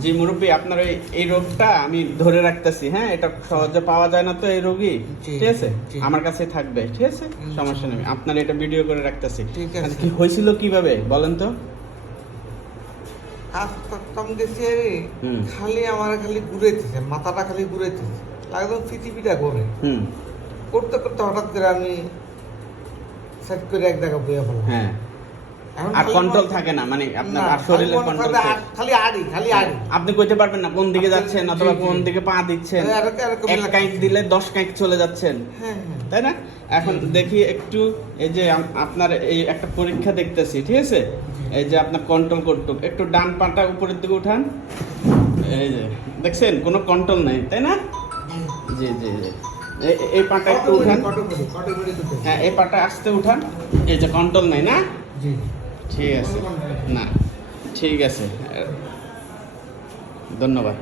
জি মুরব্বী আপনার এই রোগটা আমি ধরে রাখতেছি হ্যাঁ? এটা সহজে পাওয়া যায় না তো এই রোগী ঠিক আছে? আমার কাছে থাকবে ঠিক আছে? সমস্যা নেই আপনার এটা ভিডিও করে রাখতেছি। কি হয়েছিল কীভাবে বলেন তো। গেছি আরে, খালি আমার খালি ঘুরেতেছে মাথাটা খালি ঘুরেতেছে একদম করে হুম। করতে করতে হঠাৎ করে আমি সেট করে এক জায়গায় বইয়া পড়লাম হ্যাঁ। আর কন্ট্রোল থাকে না মানে আপনার আর শরীরের কন্ট্রোল খালি আড়ি খালি আড়ি। আপনি কইতে পারবেন না কোন দিকে যাচ্ছেন অথবা কোন দিকে পা দিচ্ছেন। এরকম এক। কাইক দিলে দশ কাইক চলে যাচ্ছেন। হ্যাঁ হ্যাঁ। তাই না? এখন দেখি একটু এই যে আপনার এই একটা পরীক্ষা দেখতেছি ঠিক আছে? এই যে আপনার কন্ট্রোল করতো একটু ডান পাটা উপরের দিকে উঠান। এই যে দেখছেন? কোনো কন্ট্রোল নাই তাই না? জি জি জি। এই- পাটা একটু উঠান। হ্যাঁ এই পাটা আসতে উঠান। এই যে কন্ট্রোল নাই না? জি। ঠিক আছে। না ঠিক আছে। ধন্যবাদ।